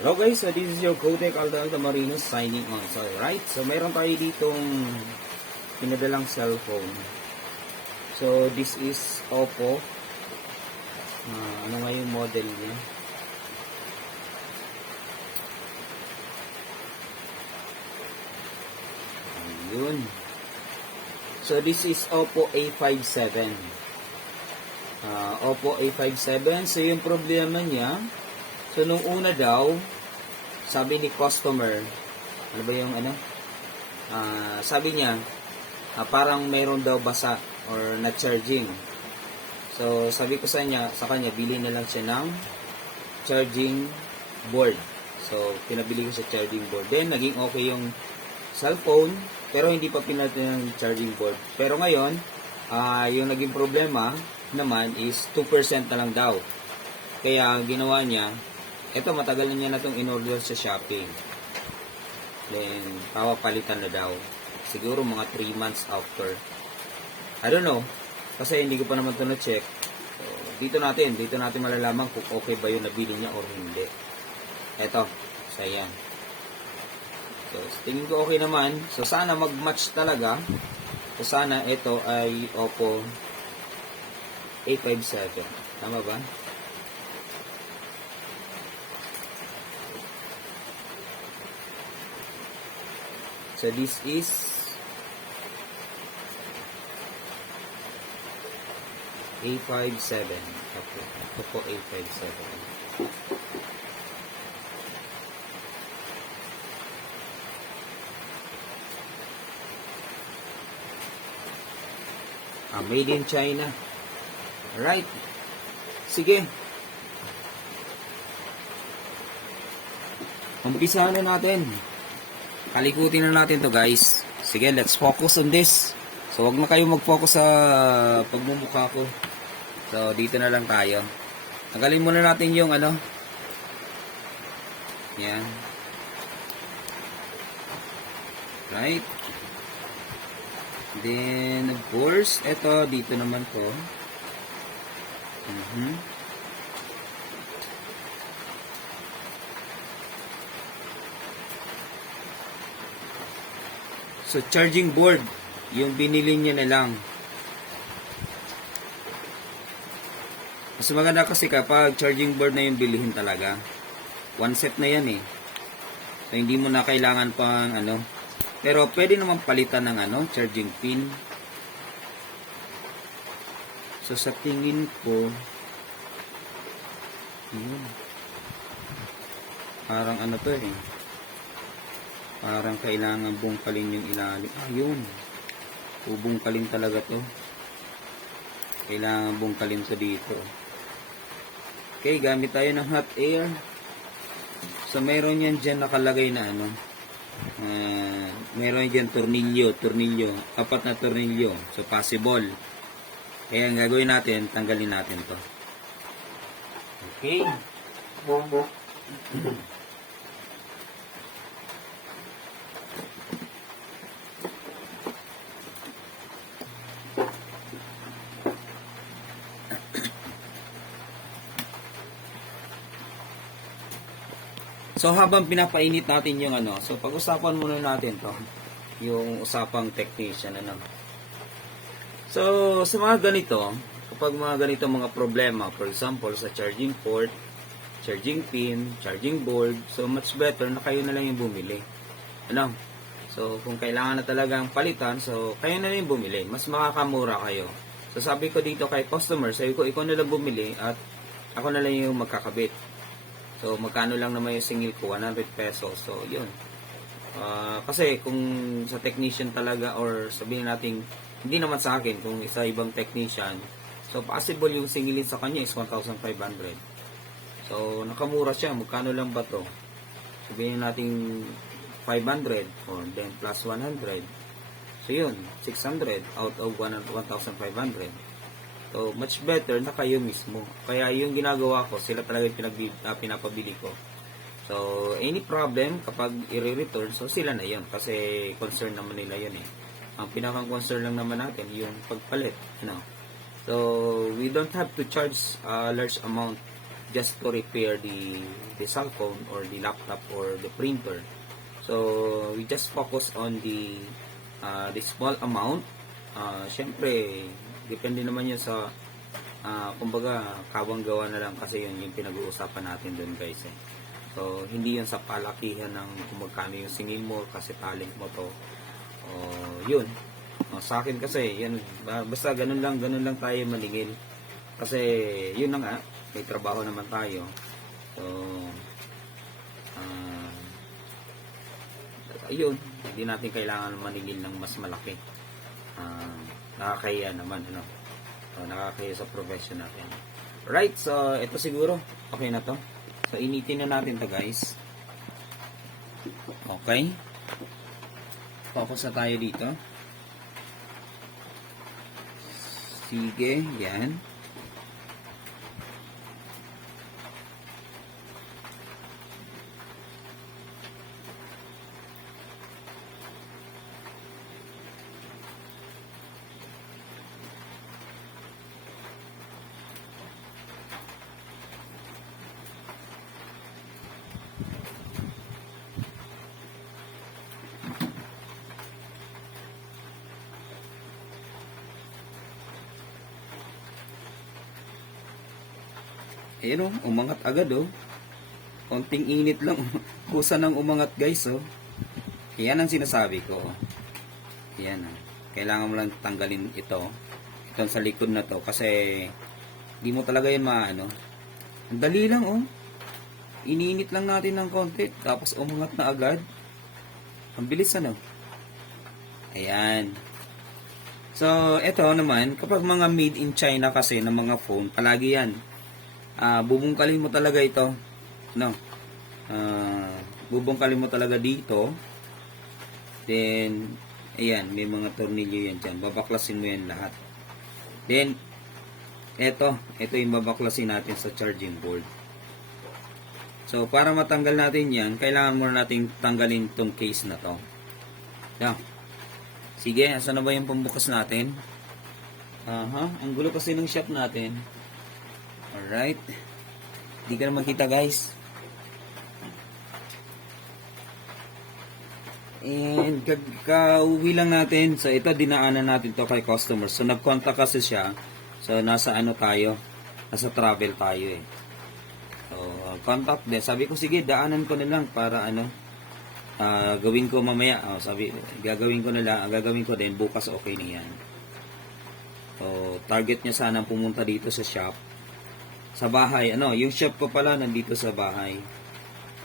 Hello guys, so this is your Kotek Alda Marino signing on. So right, so meron tayo ditong pinadalang cellphone. So this is Oppo. Ano nga yung model niya? Ayun. So this is Oppo A57. Oppo A57. So yung problema niya, so nung una daw, sabi ni customer, ano ba yung ano? Sabi niya, parang mayroon daw basa or not charging. So sabi ko sa kanya, bili na lang siya ng charging board. So pinabili ko sa charging board. Then naging okay yung cellphone, pero hindi pa pinalitan ng charging board. Pero ngayon, yung naging problema naman is 2% na lang daw. Kaya ginawa niya, ito, matagal na niya na itong in-order sa Shopee. Then, papalitan na daw. Siguro mga 3 months after. I don't know. Kasi hindi ko pa naman ito na-check. So, dito natin malalaman kung okay ba yung nabili niya or hindi. Ito. So, yan. So, tingin ko okay naman. So, sana mag-match talaga. So, sana ito ay Oppo A57. Tama ba? So this is A57. Okay. Ito po A57. Made in China. Right. Sige. Umpisahan na natin. Kalikutin na natin to guys. Sige, let's focus on this. So, wag na kayo mag-focus sa pagmumukha ko. So, dito na lang tayo. Tanggalin muna natin yung ano. Yan. Right. Then, of course, eto, dito naman to. So, charging board, yung binili niya na lang. Mas maganda kasi kapag charging board na yung bilihin talaga. One set na yan eh. So, hindi mo na kailangan pang ano. Pero, pwede naman palitan ng ano, charging pin. So, sa tingin ko, yun. Parang ano to eh. Parang kailangan bungkalin yung ilalim. Yun. Bubungkalin talaga to. Kailangan bungkalin to dito. Okay, gamit tayo ng hot air. So, mayroon yan dyan nakalagay na ano. Mayroon dyan tornilyo. 4 na tornilyo. So, possible. Kaya ang gagawin natin, tanggalin natin to. Okay. So, habang pinapainit natin yung ano, so, pag-usapan muna natin to, yung usapang technician, ano. So, sa mga ganito, kapag mga ganito mga problema, for example, sa charging port, charging pin, charging board, so, much better na kayo na lang yung bumili. Ano? So, kung kailangan na talagang palitan, so, kayo na lang yung bumili. Mas makakamura kayo. So, sabi ko dito kay customer, sabi ko, ikaw na lang bumili at ako na lang yung magkakabit. So, magkano lang naman yung singil ko? 100 pesos. So, yun. Kasi, kung sa technician talaga, or sabihin natin, hindi naman sa akin, kung isa ibang technician, so, possible yung singilin sa kanya is 1,500. So, nakamura siya. Magkano lang ba to? Sabihin natin 500, or then plus 100. So, yun. 600 out of 1,500. So, much better na kayo mismo. Kaya yung ginagawa ko, sila talaga yung pinapabili ko. So, any problem kapag i-return, so sila na yun. Kasi concern naman nila yun eh. Ang pinaka-concern lang naman natin, yung pagpalit. You know? So, we don't have to charge a large amount just to repair the cell phone or the laptop or the printer. So we just focus on the small amount. Syempre depende naman yun sa kumbaga kawang gawa na lang, kasi yun yung pinag-uusapan natin doon guys eh. So hindi yun sa palakihan ng kung magkano yung singil mo kasi talent mo to. Yun. Sa akin kasi yan, basta ganun lang tayo maningil. Kasi yun na nga, may trabaho naman tayo. So ayun, hindi natin kailangan maningil ng mas malaki. Nakakahiya naman, ano. So, nakakahiya sa profession natin. Right, so ito siguro okay na to. So initin na natin to guys. Okay. Focus na tayo dito. Sige, yan. Ayan o, umangat agad o. Konting init lang. Kusa ng umangat guys o. Yan ang sinasabi ko. Yan o. Kailangan mo lang tanggalin ito. Itong sa likod na to. Kasi di mo talaga yan maano. Ang dali lang o. Iniinit lang natin ng konti. Tapos umangat na agad. Ang bilis ano. Ayan. So, ito naman. Kapag mga made in China kasi ng mga phone, palagi yan. Bubungkalin mo talaga ito, no? Bubungkalin mo talaga dito. Then ayan, may mga tornilyo yan dyan. Babaklasin mo yan lahat. Then ito yung babaklasin natin sa charging board. So para matanggal natin yan, kailangan muna nating tanggalin tong case na to. Yan. Sige, asan na ba yung pambukas natin? Ang gulo kasi ng shop natin. Alright. Hindi ka na makita guys. And kauwi lang natin. So ito dinaanan natin to kay customer. So nag-contact kasi siya. So nasa ano tayo? Nasa travel tayo eh. So contact din. Sabi ko sige daanan ko na lang para ano gawin ko mamaya. Sabi gagawin ko na lang. Gagawin ko din bukas, okay na yan. So target niya sana pumunta dito sa shop. Sa bahay, yung shop ko pala nandito sa bahay.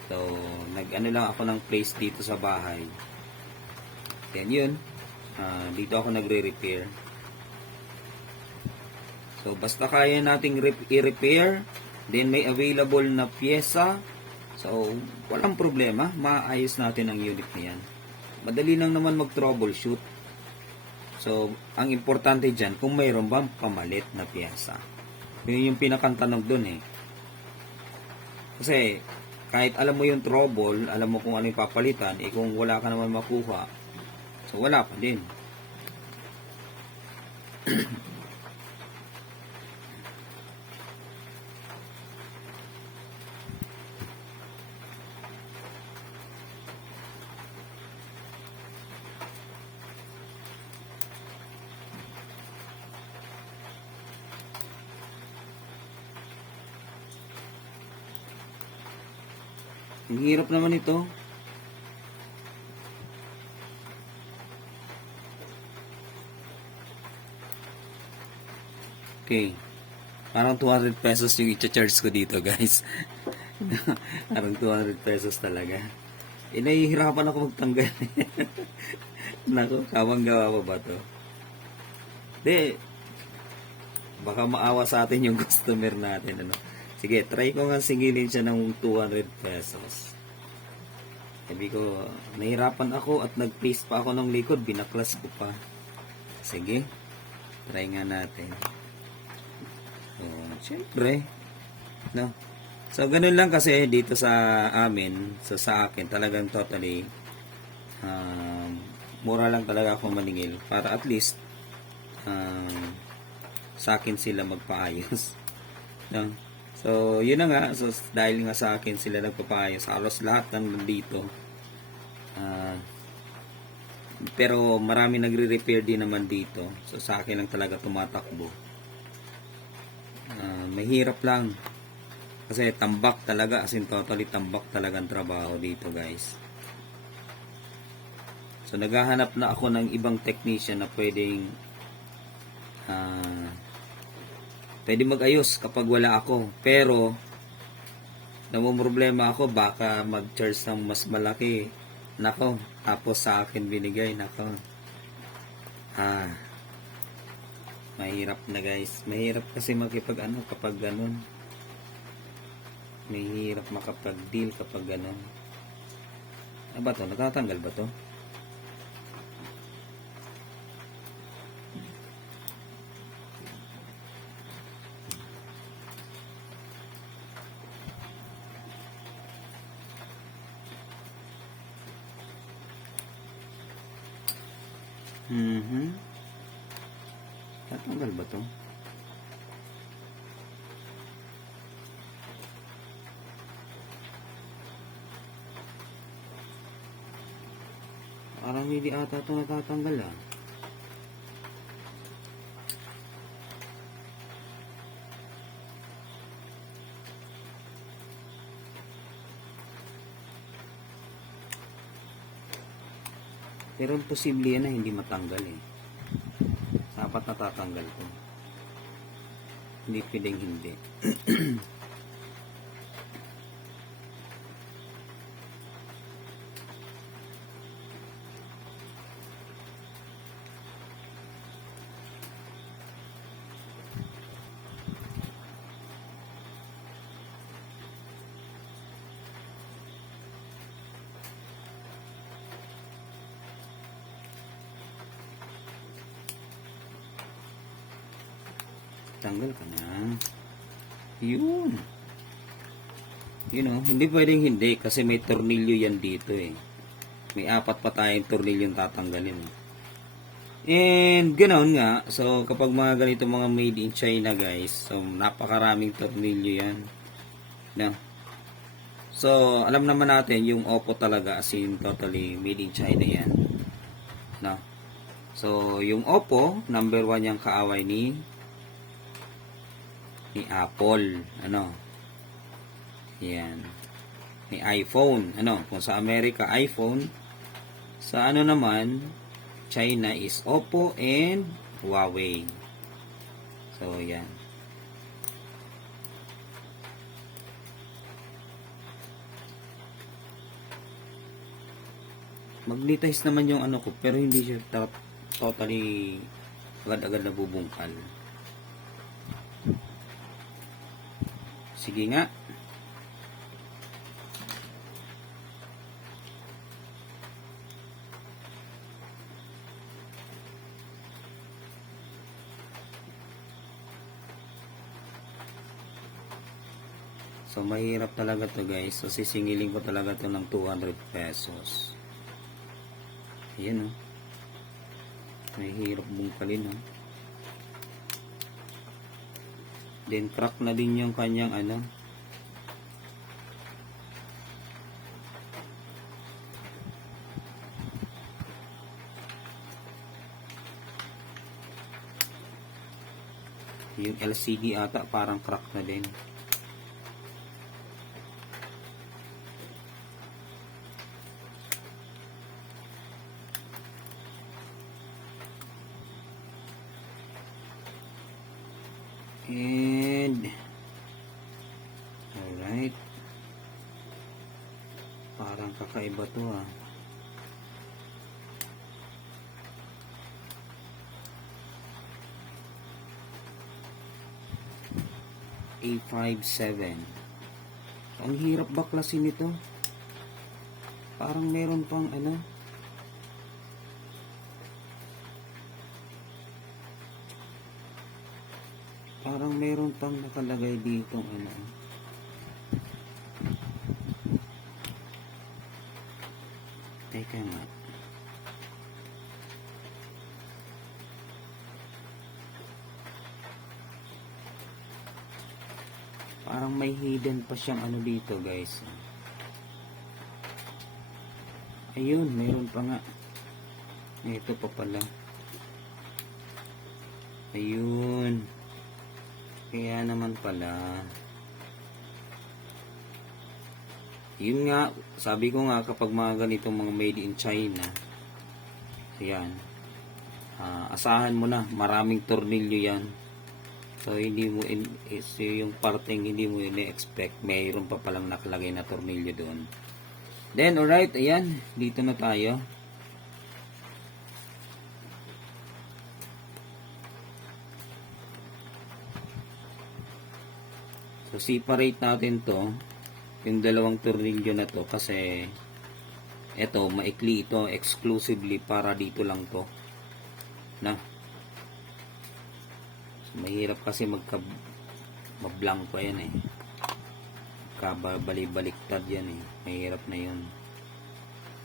So, nag-ano lang ako ng place dito sa bahay. Yan yun. Dito ako nagre-repair. So, basta kaya nating i-repair, then may available na pyesa. So, walang problema. Maayos natin ang unit na yan. Madali lang naman mag-troubleshoot. So, ang importante dyan, kung mayroon bang pamalit na pyesa. Yun yung pinakantanong dun eh. Kasi kahit alam mo yung trouble, alam mo kung ano yung papalitan, eh kung wala ka naman makuha, so wala pa din. Ang hirap naman ito. Okay. Parang 200 pesos yung i-charge ko dito, guys. Parang 200 pesos talaga. Nahihirapan ako magtanggal. Naku, kawang gawa pa ba to? Di, baka maawa sa atin yung customer natin, ano. Sige, try ko nga singilin siya ng 200 pesos. Sabi ko, nahirapan ako at nag-paste pa ako ng likod, binaklas ko pa. Sige, try nga natin. So, syempre, no? So, ganun lang kasi dito sa amin, so sa akin, talagang totally, mura lang talaga ako maningil para at least, sa akin sila magpaayos. No? So, yun na nga. So, dahil nga sa akin sila nagpapayo. Sa halos lahat ng nandito. Ah, pero marami nagre-repair din naman dito. So, sa akin lang talaga tumatakbo. Mahirap lang. Kasi tambak talaga. As in, totally tambak talaga ang trabaho dito, guys. So, naghahanap na ako ng ibang technician na pwedeng pwede mag-ayos kapag wala ako. Pero, namumroblema ako, baka mag-charge ng mas malaki. Nako, tapos sa akin binigay. Nako. Mahirap na, guys. Mahirap kasi makipag kapag ganun. Mahirap makapag-deal kapag ganun. Ano ba to? Natatanggal ba to? Tatanggal ba to? Parang hindi ata ito natatanggal ah. Pero posible yan na hindi matanggal eh. Dapat natatanggal ko. Hindi pwedeng hindi. Tanggal ka na. Yun. You know, hindi pwedeng hindi kasi may tornilyo yan dito eh. May 4 pa tayong tornilyo tatanggalin. And ganoon nga. So kapag mga ganito mga made in China, guys, so napakaraming tornilyo yan. No? So alam naman natin yung Oppo talaga as in totally made in China yan. No? So yung Oppo, number 1 yung kaaway ni Apple, ano, yan, ni iPhone, ano, kung sa Amerika iPhone, sa ano naman, China is Oppo and Huawei. So, yan. Magnetize naman yung ano ko, pero hindi siya totally agad-agad nabubungkal. Sige nga. So, mahirap talaga to, guys. So, sisingilin ko talaga to ng 200 pesos. Ayan, oh. Mahirap bungkalin, oh. Then crack na din yung kanyang ano. Yung LCD ata parang crack na din. And alright, parang kakaiba to ah. A57. Ang hirap baklasin nito. Parang meron pang ano, parang meron pang nakalagay dito ano. Teka nga. Parang may hidden pa siyang ano dito, guys. Ayun, mayroon pa nga. Ito pa pala. Ayun. Kaya naman pala. Yun nga, sabi ko nga kapag mga ganitong mga made in China, ayan, asahan mo na, maraming tornilyo yan. So, hindi mo, yung parting hindi mo ina-expect, mayroon pa palang nakalagay na tornilyo doon. Then, alright, ayan, dito na tayo. So, separate natin to, yung dalawang tornilyo na to, kasi ito, maikli ito, exclusively para dito lang to. Na. So, mahirap kasi mablangko yan eh. Bali-baliktad yan eh. Mahirap na yun.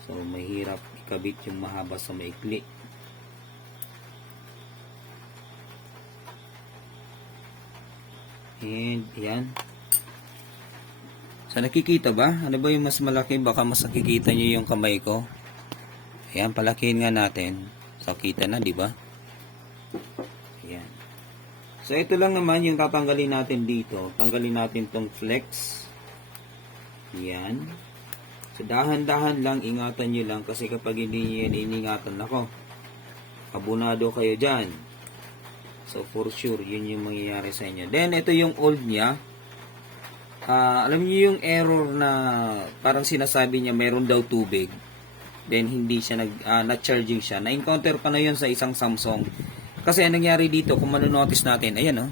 So, mahirap ikabit yung mahaba sa maikli. And, yan. So, nakikita ba? Ano ba yung mas malaki? Baka mas nakikita nyo yung kamay ko. Ayan, palakihin nga natin. So, kita na, di ba? Ayan. So, ito lang naman yung tatanggalin natin dito. Tanggalin natin tong flex. Ayan. So, dahan-dahan lang, ingatan nyo lang. Kasi kapag hindi nyo yan iningatan, ako, abunado kayo dyan. So, for sure, yun yung mangyayari sa inyo. Then, ito yung old niya. Alam niyo yung error na parang sinasabi niya mayroon daw tubig. Then, hindi siya na-charging siya. Na-encounter ko na yun sa isang Samsung. Kasi, anong nangyari dito, kung manonotice natin, ayan o.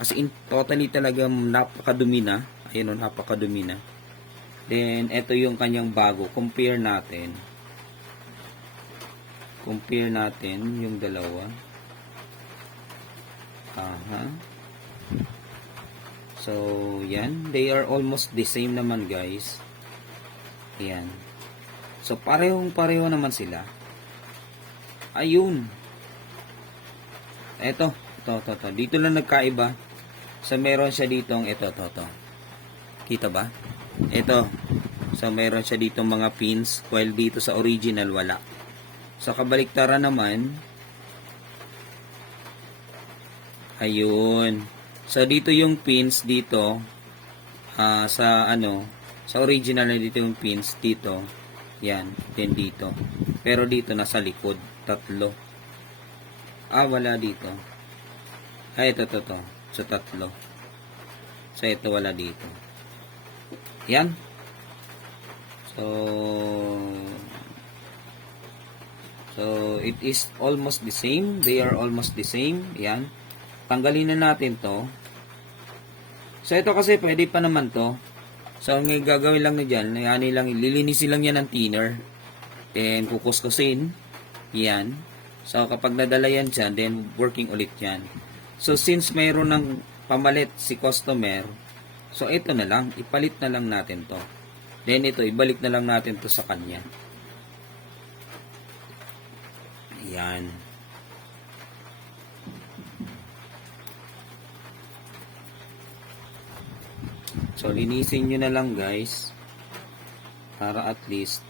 Kasi, totally talaga napakadumi na. Ayan o, napakadumi na. Then, ito yung kanyang bago. Compare natin. Compare natin yung dalawa. Aha. So, yan. They are almost the same naman, guys. Yan. So, parehong-pareho naman sila. Ayun. Ito. Dito lang nagkaiba. So, meron siya ditong ito. Kita ba? Ito. So, meron siya ditong mga pins. While dito sa original, wala. So, kabaliktaran naman. Ayun. So, dito yung pins dito. Sa original na dito yung pins dito. Yan. Then dito. Pero dito nasa likod. 3. Wala dito. Ito. So, 3. So, ito wala dito. Yan. So, it is almost the same. They are almost the same. Yan. Tanggalin na natin to. So, ito kasi pwede pa naman to. So, ang gagawin lang na dyan, lilinisin lang yan ng thinner. Then, kukuskusin. Yan. So, kapag nadala yan dyan, then working ulit yan. So, since mayroon ng pamalit si customer, so, ito na lang. Ipalit na lang natin to. Then, ito, ibalik na lang natin to sa kanya. Yan. So, linisin nyo na lang, guys. Para at least,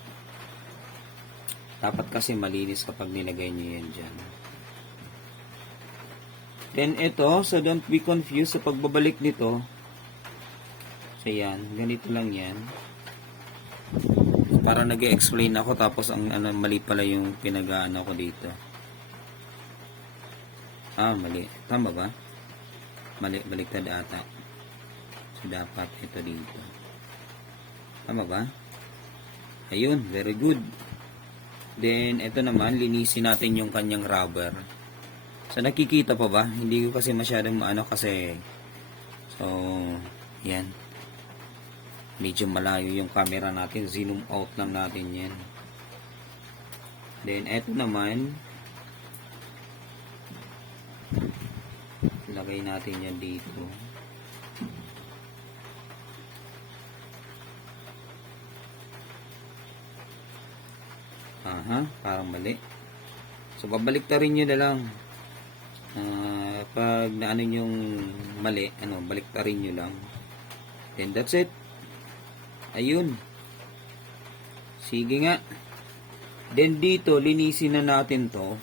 dapat kasi malinis kapag nilagay nyo yan dyan. Then, ito, so don't be confused sa pagbabalik nito. So, yan. Ganito lang yan. Para nag-explain ako, tapos ang mali pala yung pinag-aano ko dito. Mali. Tama ba? Mali, baliktad ata. Dapat ito dito. Tama ba? Ayun, very good. Then, ito naman, linisin natin yung kanyang rubber. So, nakikita pa ba? Hindi ko kasi masyadong maano kasi, so, yan. Medyo malayo yung camera natin. Zoom out lang natin yan. Then, ito naman, lagay natin yan dito. Parang mali. So, babaliktarin nyo na lang. Pag naano yung mali, baliktarin nyo lang. Then that's it. Ayun. Sige nga. Then dito, linisin na natin to.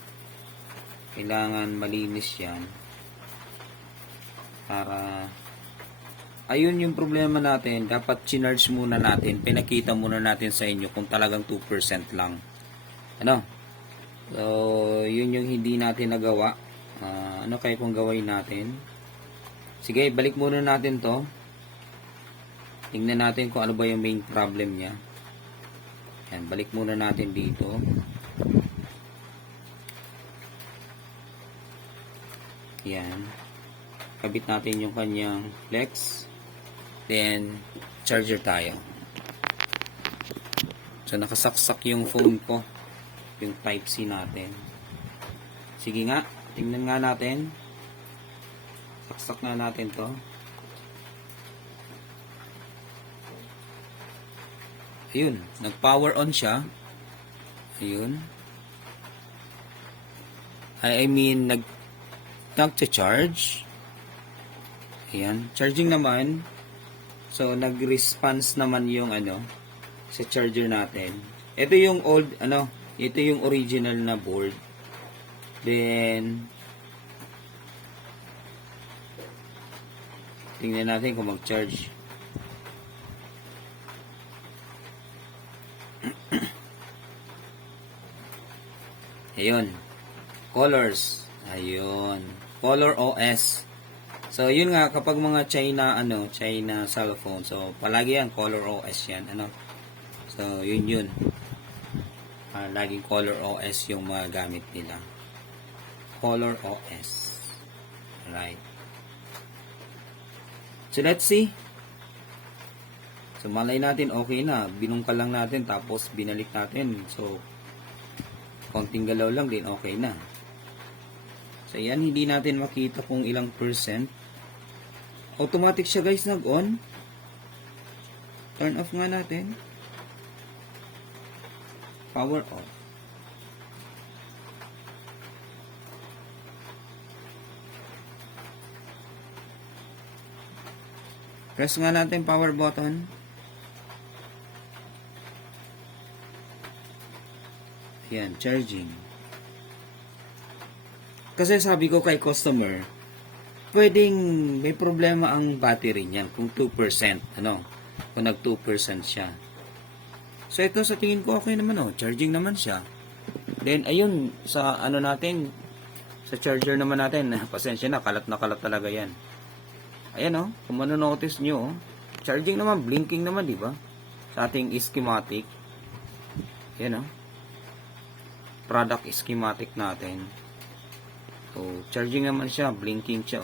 Kailangan malinis yan. Para, ayun yung problema natin. Dapat chinarge muna natin. Pinakita muna natin sa inyo kung talagang 2% lang. Ano? So, yun yung hindi natin nagawa. Ano kaya kung gawin natin? Sige, balik muna natin to. Tingnan natin kung ano ba yung main problem niya. Yan, balik muna natin dito. Yan. Kabit natin yung kanyang flex. Then, charger tayo. So, nakasaksak yung phone ko. Yung Type-C natin. Sige nga. Tingnan nga natin. Saksak na natin to. Ayun, nag-power on siya. Ayun. I mean, nag-charge. Ayan, charging naman. So, nag-response naman yung sa charger natin. Ito yung old, ito yung original na board. Then, tingnan natin kung mag-charge. Ayun. Colors. Ayun. Color OS. So, yun nga, kapag mga China cellphone. So, palagi yan, color OS yan. So, yun. Laging color OS yung mga gamit nila. Color OS. Right. So, let's see. So, malay natin, okay na. Binungkal lang natin, tapos binalik natin. So, konting galaw lang din, okay na. So, yan, hindi natin makita kung ilang percent. Automatic siya, guys, nag-on. Turn off nga natin. Power off. Press nga natin power button. Yan, charging. Kasi sabi ko kay customer, pwedeng may problema ang battery niyan kung 2%, kung nag 2% siya. So ito sa tingin ko okay naman, charging naman siya. Then ayun, sa natin, sa charger naman natin, pasensya na kalat talaga yan. Ayan kung manonotice nyo, charging naman, blinking naman, di ba? Sa ating schematic. Ayan product schematic natin. So, charging naman siya, blinking siya.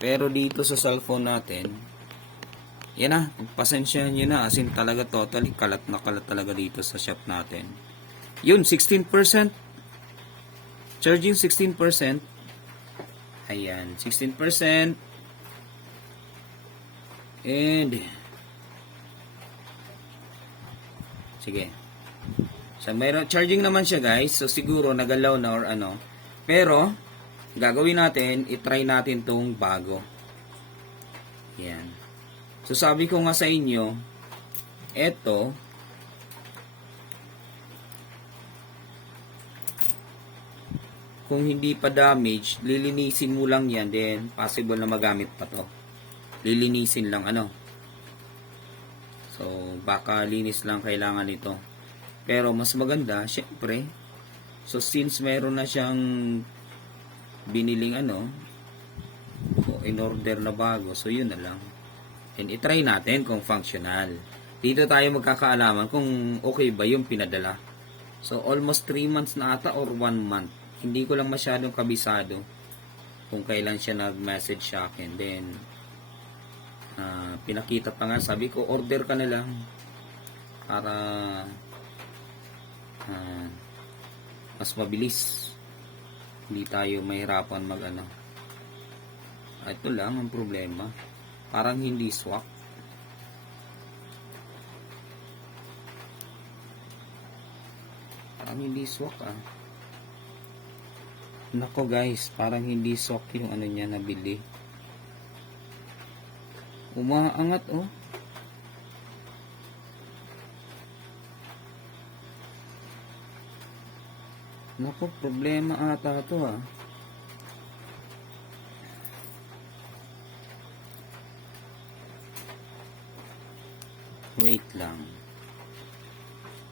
Pero dito sa cellphone natin, yan pasensya nyo na, as in talaga totally, kalat talaga dito sa shop natin. Yun, 16%. Charging 16%. Ayan, 16%. And, sige. So, mayroon, charging naman siya, guys. So, siguro, nagalaw na or Pero, gagawin natin, itry natin tong bago. Yan. So, sabi ko nga sa inyo, eto, kung hindi pa damage, lilinisin mo lang yan, then, possible na magamit pa to. Lilinisin lang, So, baka linis lang kailangan nito. Pero, mas maganda, syempre, so, since meron na siyang biniling so, in order na bago, so, yun na lang. And, itry natin kung functional. Dito tayo magkakaalaman kung okay ba yung pinadala. So, almost 3 months na ata or 1 month. Hindi ko lang masyadong kabisado kung kailan siya nag-message sa akin. Then, pinakita pa nga, sabi ko order ka na lang para mas mabilis, hindi tayo mahirapan ito lang ang problema, parang hindi swak. Nako guys, parang hindi soak yung ano niya nabili. Umaangat oh. Nako, problema ata to ah. Wait lang.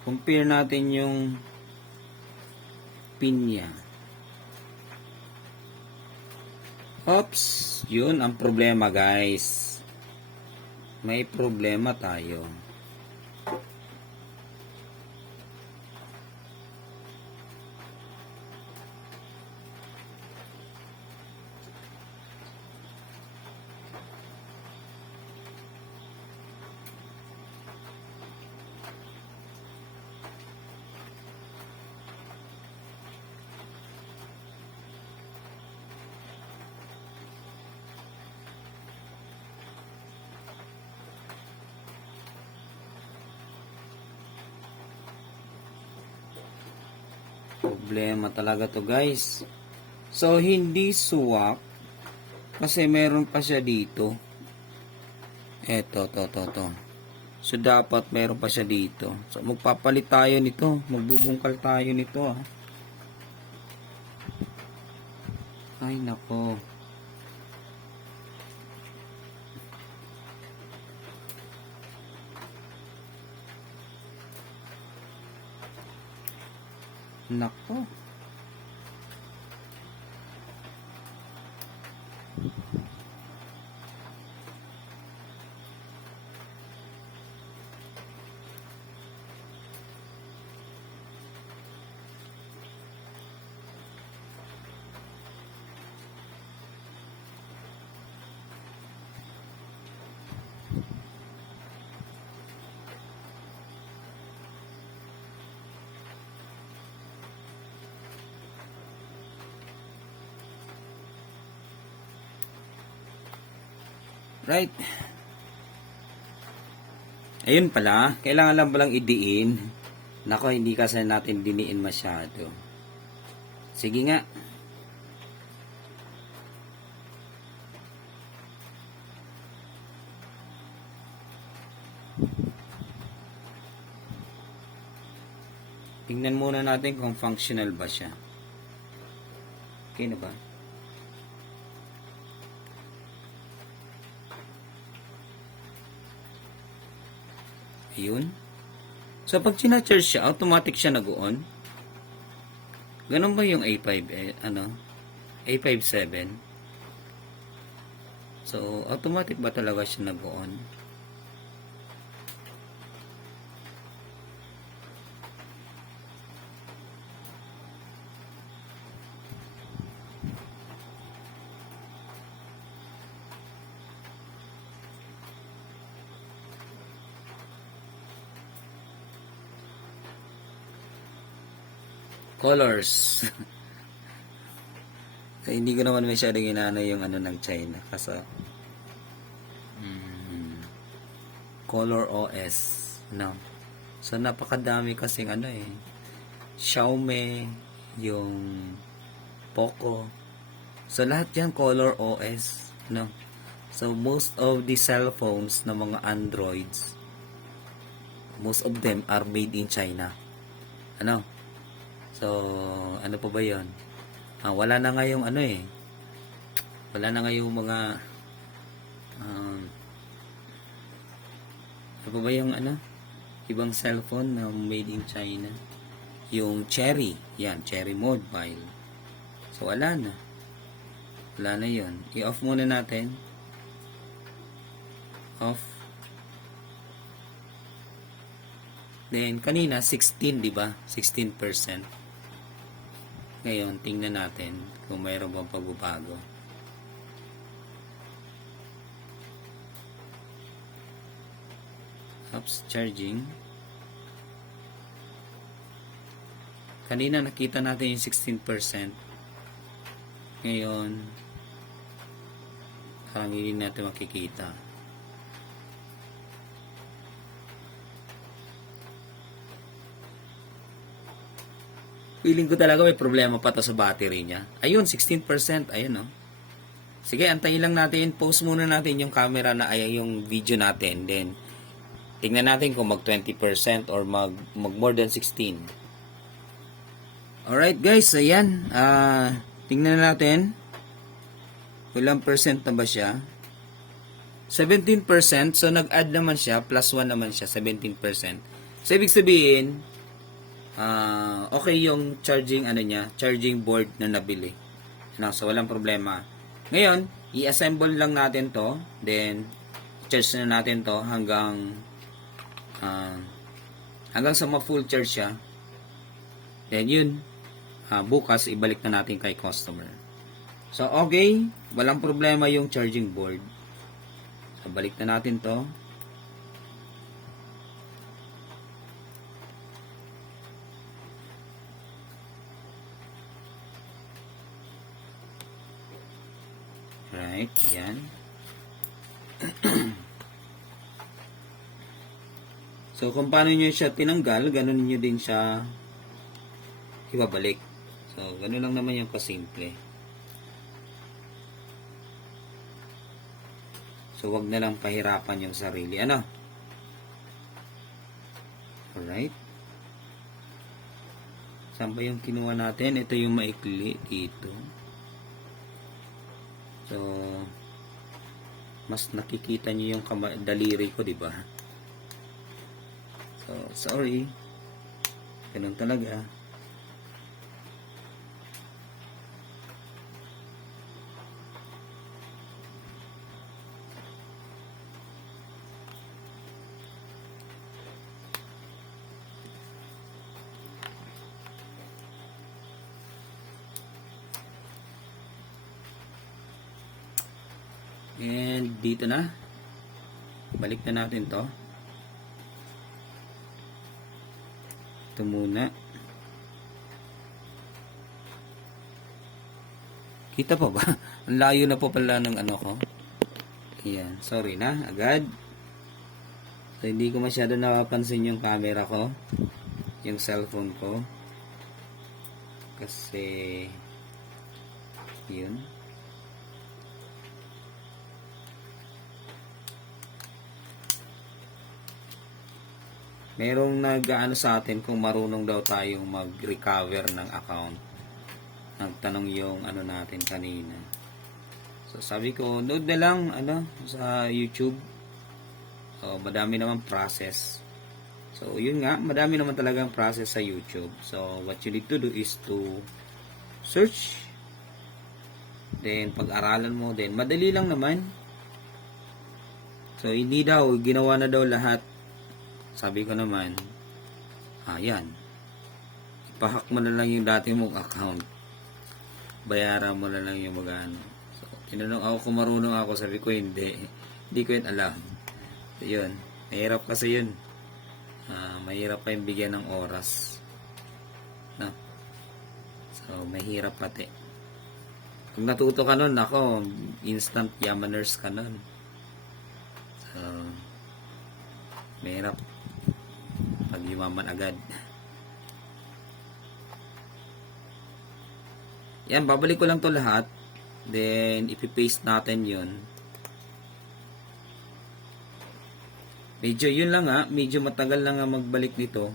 Compare natin yung pin niya. Oops, yun ang problema guys. May problema tayo. Problema talaga to guys. So hindi swak kasi meron pa siya dito. Eto, to. So dapat meron pa siya dito. So magpapalit tayo nito. Magbubungkal tayo nito ah. Ay nako. Nako. Right. Ayun pala, kailangan lang palang idiin. Nako, hindi kasi natin diniin masyado. Sige nga. Tingnan muna natin kung functional ba siya. Okay na ba? Ayun. So, pag sinacharge siya, automatic siya nag-on. Ganun ba yung A5, A57? So, automatic ba talaga siya nag-on? Colors. Hindi ko naman masyadong inaano yung ano ng China kasi Color OS, no. So napakadami kasing ano eh. Xiaomi, yung Poco. So lahat yan Color OS, no. So most of the cell phones na mga Androids, most of them are made in China. Ano? So, ano pa ba yun? Wala na nga yung ano eh. Wala na nga yung mga ano pa ba yung ano? Ibang cellphone na made in China. Yung Cherry. Yan, Cherry Mobile. So, wala na. Wala na yun. I-off muna natin. Off. Then, kanina, 16, di ba? 16%. Ngayon, tingnan natin kung mayroon bang pagbabago. Oops, charging. Kanina nakita natin yung 16%. Ngayon, parang hindi natin makikita. Feeling ko talaga may problema pa to sa battery niya. Ayun, 16%. Ayun, no. Sige, antayin lang natin. Post muna natin yung camera na ay yung video natin. Then, tingnan natin kung mag 20% or mag more than 16. Alright guys, ayan. Tingnan natin. Ilang percent na ba siya? 17%. So, nag-add naman siya. Plus 1 naman siya. 17%. So, ibig sabihin, okay yung charging charging board na nabili. So, walang problema. Ngayon, i-assemble lang natin to. Then, charge na natin to hanggang sa ma-full charge siya. Then, yun. Bukas, ibalik na natin kay customer. So, okay. Walang problema yung charging board. So, balik na natin to. Right. Yan. So, kung paano nyo siya tinanggal, ganun nyo din siya ibabalik. So, ganun lang naman yung kasimple. So, wag na lang pahirapan yung sarili. Ano? Alright. Saan ba yung kinuha natin? Ito yung maikli dito. So, mas nakikita nyo yung daliri ko, diba? So, sorry. Ganun talaga. And dito na. Balik na natin to. Ito muna. Kita pa ba? Ang layo na po pala ng ano ko. Ayan. Sorry na. Agad. So, hindi ko masyado napapansin yung camera ko. Yung cellphone ko. Kasi yun. Merong nag-aano sa atin kung marunong daw tayong mag-recover ng account. Nagtanong yung ano natin kanina. So sabi ko, nood na lang sa YouTube. So madami naman process. So yun nga, madami naman talagang process sa YouTube. So what you need to do is to search. Then pag-aralan mo, then madali lang naman. So hindi daw, ginawa na daw lahat. Sabi ko naman, ayan, ipahack mo na lang yung dati mong account. Bayaran mo na lang yung magano. So, tinanong ako kung marunong ako, sabi ko hindi. Hindi ko yun alam. So, yun. Mahirap kasi yun. Mahirap pa yung bigyan ng oras. No? So, mahirap pati. Kung natuto ka nun, ako, instant yamaners ka nun. So, mahirap. Pag yumaman agad. Yan, babalik ko lang to lahat. Then, ipipaste natin yun. Medyo yun lang medyo matagal lang magbalik nito.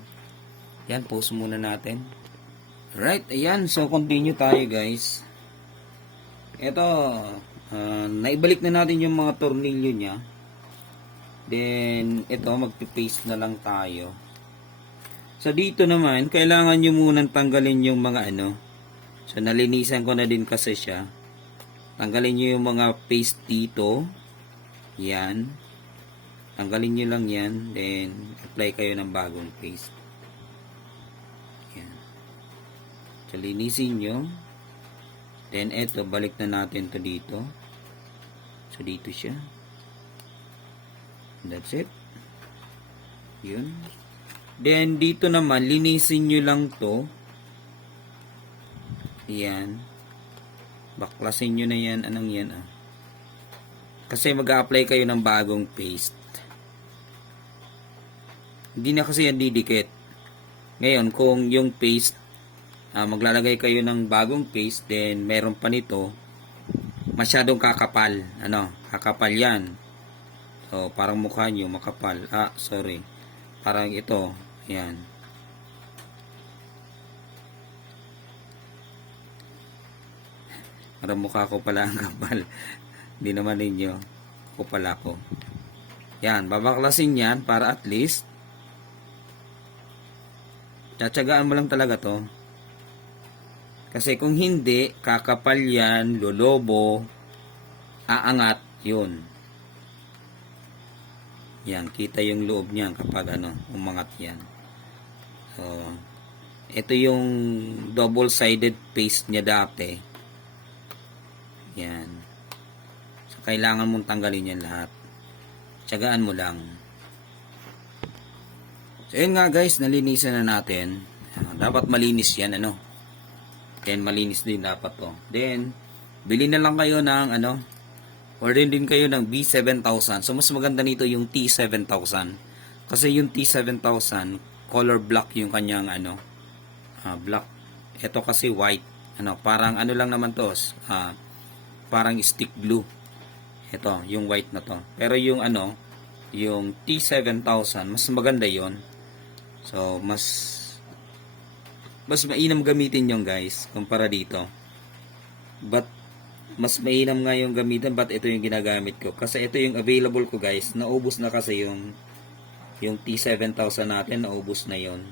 Yan, post muna natin. Right, ayan. So, continue tayo guys. Ito, naibalik na natin yung mga tornilyo niya. Then, ito, magpipaste na lang tayo. So, dito naman, kailangan nyo munang tanggalin yung mga So, nalinisan ko na din kasi siya. Tanggalin nyo yung mga paste dito. Yan. Tanggalin nyo lang yan. Then, apply kayo ng bagong paste. Yan. So, linisin nyo. Then, eto, balik na natin to dito. So, dito siya. That's it. Yun. Then, dito naman, linisin nyo lang to. Yan. Baklasin nyo na yan. Anong yan Kasi mag-a-apply kayo ng bagong paste. Hindi na kasi yan didikit. Ngayon, kung yung paste, maglalagay kayo ng bagong paste, then meron pa nito, masyadong kakapal. Kakapal yan. So, parang mukha nyo makapal. Sorry. Parang ito. Yan. Parang mukha ko pala ang kapal. Hindi naman ninyo. Ako pala ko. Yan. Babaklasin yan para at least tsatsagaan mo lang talaga to. Kasi kung hindi, kakapal yan, lolobo, aangat, yun. Yan, kita yung loob niyan kapag umangat yan. So, ito yung double-sided paste niya dati. Yan. So, kailangan mong tanggalin yan lahat. Tiyagaan mo lang. So, yun nga guys, nalinisan na natin. Dapat malinis yan, Then, malinis din dapat to. Then, bili na lang kayo ng, order din kayo ng B7000. So, mas maganda nito yung T7000. Kasi yung T7000, color black yung kanyang, black. Ito kasi white. Parang lang naman to. Parang stick glue. Ito, yung white na to. Pero yung, yung T7000, mas maganda yon. So, mas mainam gamitin yung guys kumpara dito. But mas mainam nga yung gamitin, but ito yung ginagamit ko kasi ito yung available ko guys. Naubos na kasi yung T7000 natin, naubos na yon.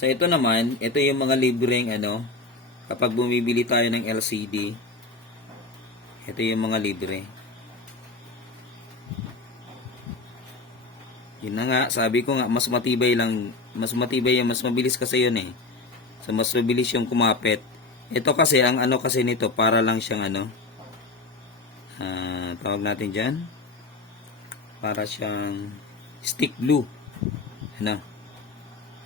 So ito naman, ito yung mga libreng kapag bumibili tayo ng LCD, ito yung mga libre. Yun na nga, sabi ko nga, mas matibay yan, mas mabilis kasi yun eh. So, mas mabilis yung kumapit. Ito kasi, ang kasi nito, para lang siyang tawag natin dyan, para siyang stick glue.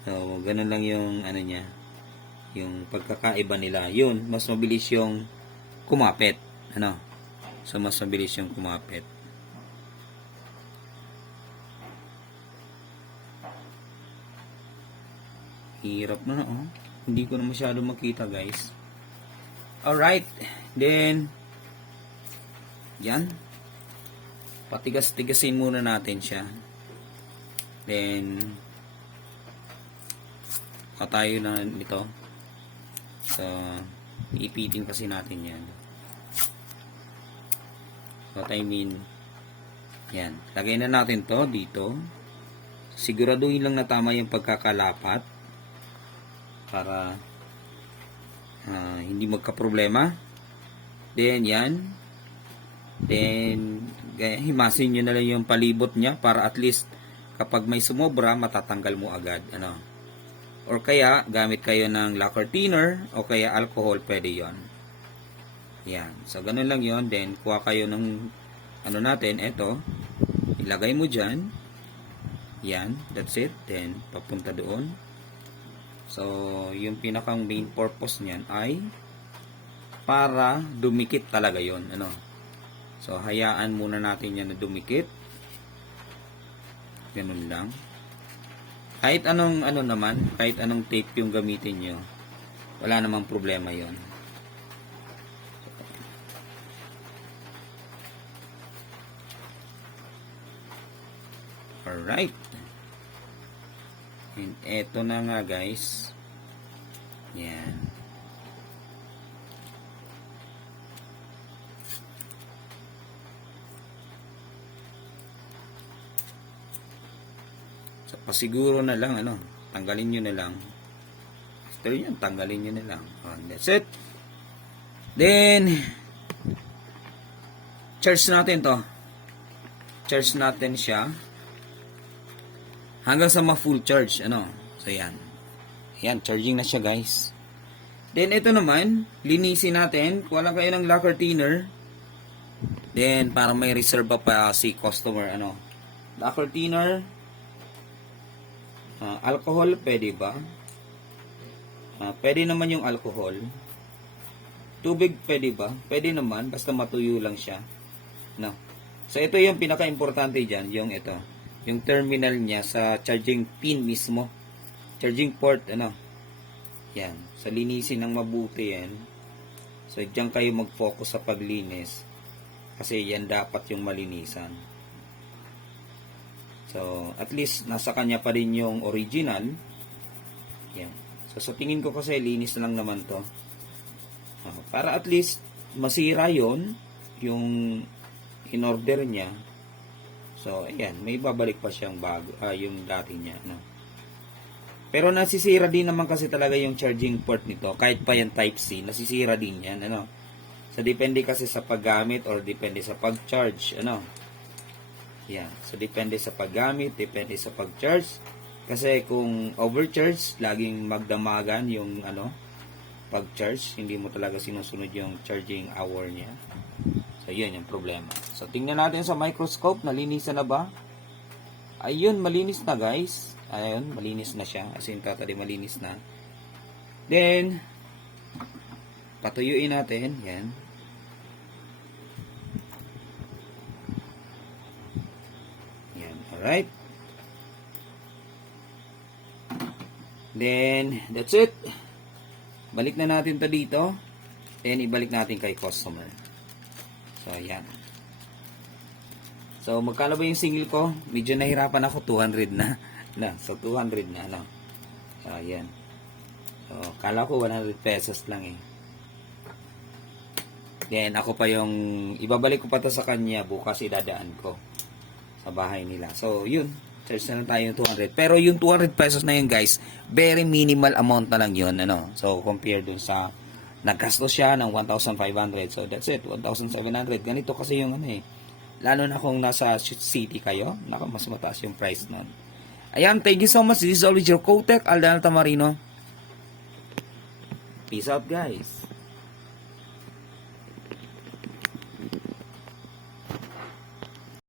So, ganun lang yung, niya, yung pagkakaiba nila. Yun, mas mabilis yung kumapit. So, mas mabilis yung kumapit. Hirap na Hindi ko na masyado makita guys. Alright. Then, yan. Patigas-tigasin muna natin siya. Then, tayo na nito. So, ipitin kasi natin yan. What I mean, yan. Lagay na natin to dito. Siguraduhin lang na tama yung pagkakalapat para hindi magka-problema. Then yan. Then himasin nyo na lang yung palibot niya para at least kapag may sumobra matatanggal mo agad. Or kaya gamit kayo ng lacquer thinner o kaya alcohol, pwede yon. Yan. So ganun lang yon. Then kuha kayo ng natin, eto. Ilagay mo dyan. Yan. That's it. Then papunta doon. So, yung pinakang main purpose niyan ay para dumikit talaga yon. So, hayaan muna natin yan na dumikit. Ganun lang. Kahit anong kahit anong tape yung gamitin nyo, wala namang problema yon. Alright. And eto na nga guys. Yan. So pasiguro na lang tanggalin nyo na lang. After yun, tanggalin nyo na lang. That's it. Then charge natin to. Charge natin siya hanggang sa ma-full charge. So yan. Yan, charging na siya guys. Then ito naman, linisin natin. Kuha lang kayo ng lacquer thinner. Then para may reserve pa si customer. Lacquer thinner. Alcohol, pwede ba? Pwede naman yung alcohol. Tubig, pwede ba? Pwede naman, basta matuyo lang siya. So ito yung pinaka-importante dyan, yung ito. Yung terminal niya sa charging pin mismo. Charging port, Yan. Sa linisin ng mabuti yan. So, diyan kayo mag-focus sa paglinis. Kasi yan dapat yung malinisan. So, at least, nasa kanya pa rin yung original. Yan. So, sa tingin ko kasi, linis na lang naman to. Para at least, masira yon yung in-order niya. So, ayan. May babalik pa siyang bago, yung dati niya. No? Pero nasisira din naman kasi talaga yung charging port nito. Kahit pa yan Type-C, nasisira din yan. Ano? So, depende kasi sa paggamit or depende sa pag-charge. Ano? Yan. So, depende sa paggamit, depende sa pag-charge. Kasi kung overcharge, laging magdamagan yung pag-charge. Hindi mo talaga sinusunod yung charging hour niya. So, yun yung problema. So, tingnan natin sa microscope. Nalinisan na ba? Ayun, malinis na guys. Ayun, malinis na siya. As in, totally malinis na. Then, patuyuin natin. Yan. Yan, alright. Then, that's it. Balik na natin to dito. Then, ibalik natin kay customer. So, yan. So, magkano ba yung single ko? Medyo nahirapan ako. 200 na. So, 200 na. No? So, yan. So, kala ko 100 pesos lang eh. Then, ako pa yung ibabalik ko pa to sa kanya. Bukas idadaan ko sa bahay nila. So, yun. Charge na lang tayo yung 200. Pero yung 200 pesos na yun guys, very minimal amount na lang yun. Ano? So, compare dun sa naggastos siya ng 1,500. So, that's it. 1,700. Ganito kasi yung lalo na kung nasa city kayo, mas mataas yung price nun. Ayan, thank you so much. This is always your Kotek, Aldan Altamarino. Peace out, guys.